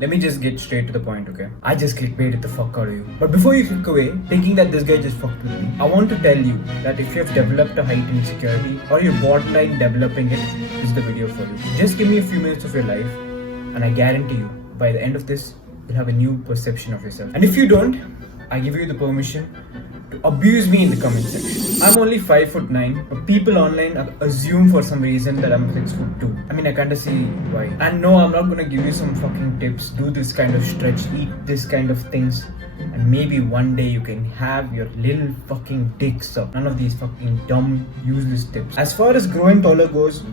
let me just get straight to the point, okay? I just clickbaited the fuck out of you. But before you click away, thinking that this guy just fucked with me, I want to tell you that if you have developed a height insecurity or you're borderline developing it, this is the video for you. Just give me a few minutes of your life and I guarantee you, by the end of this, you'll have a new perception of yourself. And if you don't, I give you the permission to abuse me in the comment section. I'm only 5'9", but people online assume for some reason that I'm 6'2". I mean, I kinda see why. And no, I'm not gonna give you some fucking tips. Do this kind of stretch, eat this kind of things, and maybe one day you can have your little fucking dick sucked. None of these fucking dumb, useless tips. As far as growing taller goes,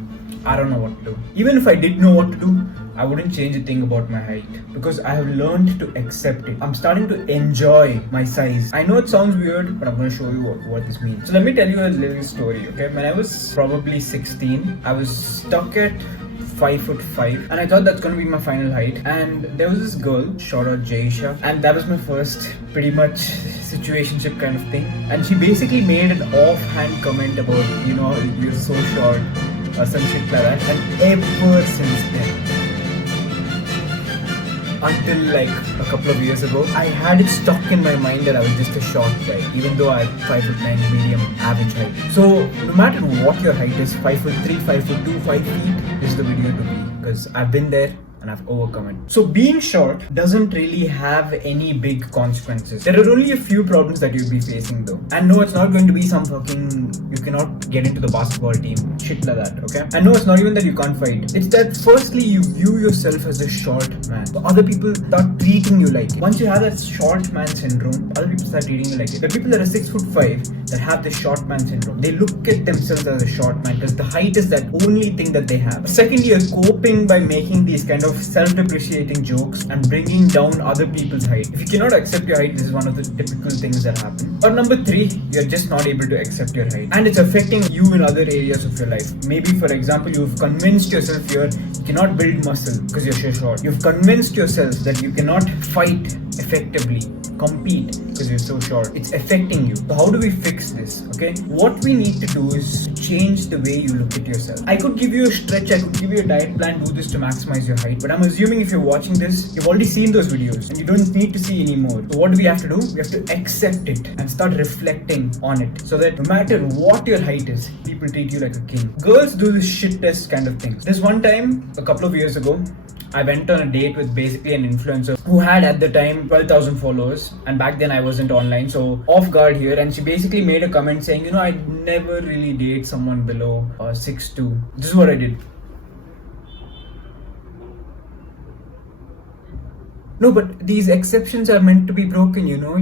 I don't know what to do. Even if I did know what to do, I wouldn't change a thing about my height because I have learned to accept it. I'm starting to enjoy my size. I know it sounds weird, but I'm going to show you what this means. So let me tell you a little story, okay? When I was probably 16, I was stuck at 5'5", and I thought that's gonna be my final height. And there was this girl, shout out Jaisha, and that was my first pretty much situationship kind of thing. And she basically made an offhand comment about, you know, you're so short or some shit like that. And ever since then, until like a couple of years ago, I had it stuck in my mind that I was just a short guy, even though I have 5'9", medium, average height. So no matter what your height is, 5'3", 5'2", 5 feet, this is the video to be, because I've been there and I've overcome it. So being short doesn't really have any big consequences. There are only a few problems that you'll be facing though. And no, it's not going to be some fucking, you cannot get into the basketball team, shit like that, okay? And no, it's not even that you can't fight. It's that firstly, you view yourself as a short man. So other people start treating you like it. Once you have that short man syndrome, other people start treating you like it. The people that are 6'5" that have the short man syndrome, they look at themselves as a short man because the height is that only thing that they have. Secondly, you're coping by making these kind of self-depreciating jokes and bringing down other people's height. If you cannot accept your height, this is one of the typical things that happen. Or number 3, you're just not able to accept your height. And it's affecting you in other areas of your life. Maybe, for example, you've convinced yourself you cannot build muscle because you're so short. You've convinced yourself that you cannot fight effectively, compete because you're so short. It's affecting you. So how do we fix this? Okay, what we need to do is change the way you look at yourself. I could give you a stretch, I could give you a diet plan, do this to maximize your height, but I'm assuming if you're watching this, you've already seen those videos and you don't need to see anymore. So what do we have to do? We have to accept it and start reflecting on it so that no matter what your height is, people treat you like a king. Girls do this shit test kind of things. This one time, a couple of years ago, I went on a date with basically an influencer who had at the time 12,000 followers, and back then I wasn't online, so off guard here, and she basically made a comment saying, you know, I'd never really date someone below 6'2". This is what I did. No, but these exceptions are meant to be broken, you know.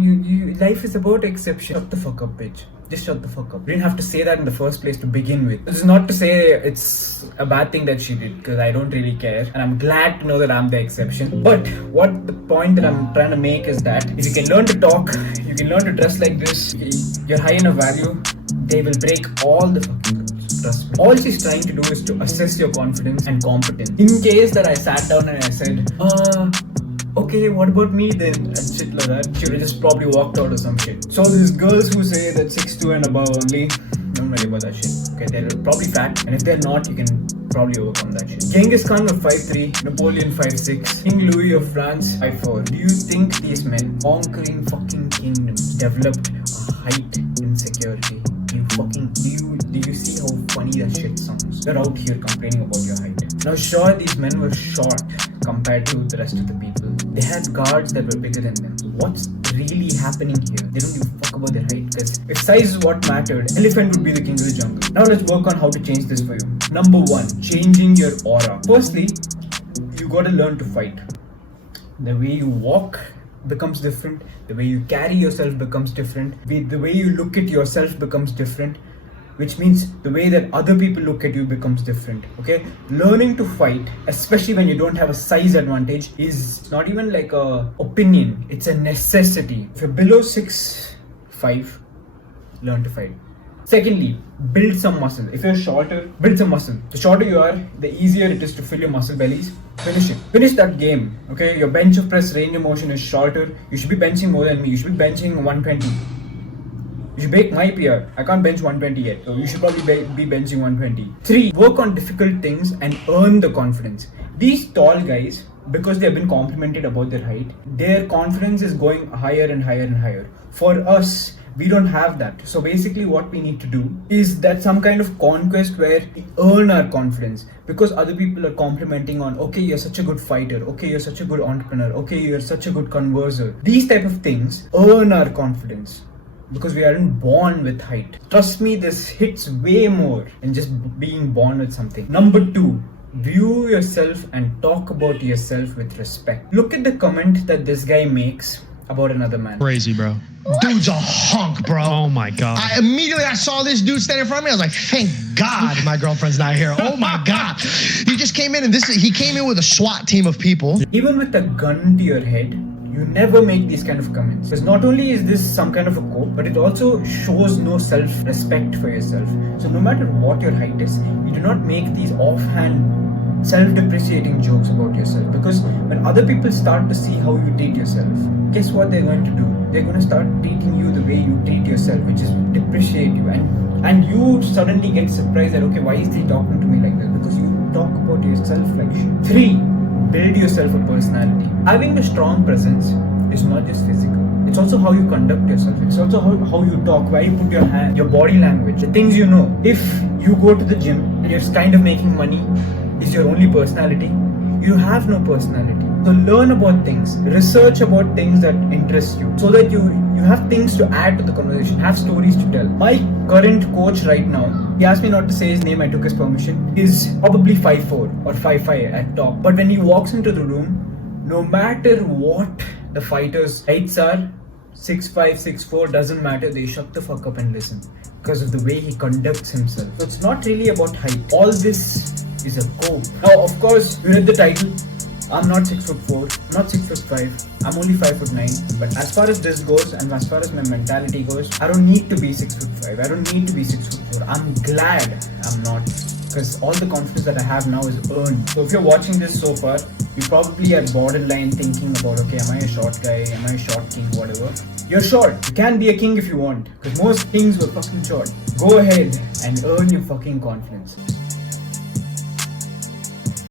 Life is about exception. Shut the fuck up, bitch. Just shut the fuck up. You didn't have to say that in the first place to begin with. This is not to say it's a bad thing that she did, because I don't really care. And I'm glad to know that I'm the exception. But what the point that I'm trying to make is that if you can learn to talk, you can learn to dress like this, you're high enough value, they will break all the fucking rules. Trust me. All she's trying to do is to assess your confidence and competence. In case that I sat down and I said, okay, what about me then? And shit like that, she would have just probably walked out or some shit. So these girls who say that 6'2" and above only, don't worry about that shit. Okay, they're probably fat, and if they're not, you can probably overcome that shit. Genghis Khan was 5'3", Napoleon 5'6", King Louis of France 5'4". Do you think these men conquering fucking kingdoms developed a height insecurity? Do you see how funny that shit sounds? They're out here complaining about your height. Now sure, these men were short compared to the rest of the people. They had guards that were bigger than them. What's really happening here? They don't give a fuck about their height, because if size is what mattered, elephant would be the king of the jungle. Now let's work on how to change this for you. Number 1, changing your aura. Firstly, you gotta learn to fight. The way you walk becomes different, the way you carry yourself becomes different, the way you look at yourself becomes different, which means the way that other people look at you becomes different. Okay, learning to fight, especially when you don't have a size advantage, is not even like a opinion, it's a necessity. If you're below 6'5", learn to fight. Secondly, build some muscle. If you're shorter, build some muscle. The shorter you are, the easier it is to fill your muscle bellies. Finish it. Finish that game. Okay, your bench of press range of motion is shorter. You should be benching more than me. You should be benching 120. You should break my PR. I can't bench 120 yet, so you should probably be benching 120. 3. Work on difficult things and earn the confidence. These tall guys because they have been complimented about their height, their confidence is going higher and higher and higher. For us, we don't have that. So basically what we need to do is that some kind of conquest where we earn our confidence, because other people are complimenting on, okay, you're such a good fighter, okay, you're such a good entrepreneur, okay, you're such a good converser. These type of things earn our confidence, because we aren't born with height. Trust me, this hits way more than just being born with something. Number 2, view yourself and talk about yourself with respect. Look at the comment that this guy makes about another man. Crazy, bro. Dude's a hunk, bro. Oh my God. I saw this dude standing in front of me. I was like, thank God my girlfriend's not here. Oh my God. He just came in and he came in with a SWAT team of people. Even with a gun to your head, you never make these kind of comments. Because not only is this some kind of a quote, but it also shows no self-respect for yourself. So no matter what your height is, you do not make these offhand self-depreciating jokes about yourself, because when other people start to see how you treat yourself, guess what they're going to do? They're going to start treating you the way you treat yourself, which is depreciate you, and you suddenly get surprised that, okay, why is he talking to me like this? Because you talk about yourself like shit. 3, build yourself a personality. Having a strong presence is not just physical. It's also how you conduct yourself. It's also how you talk, where you put your hand, your body language, the things you know. If you go to the gym and you're kind of making money, is your only personality, you have no personality. So learn about things, research about things that interest you, so that you have things to add to the conversation, have stories to tell. My current coach right now, he asked me not to say his name, I took his permission, is probably 5'4" or 5'5" at top. But when he walks into the room, no matter what the fighter's heights are, 6'5", 6'4", doesn't matter, they shut the fuck up and listen, because of the way he conducts himself. So it's not really about height. All this is a go. Now, of course, you read the title. I'm not 6'4", not 6'5", I'm only 5'9". But as far as this goes, and as far as my mentality goes, I don't need to be 6'5". I don't need to be 6'4". I'm glad I'm not, because all the confidence that I have now is earned. So if you're watching this so far, you probably are borderline thinking about, okay, am I a short guy? Am I a short king? Whatever. You're short. You can be a king if you want, because most kings were fucking short. Go ahead and earn your fucking confidence.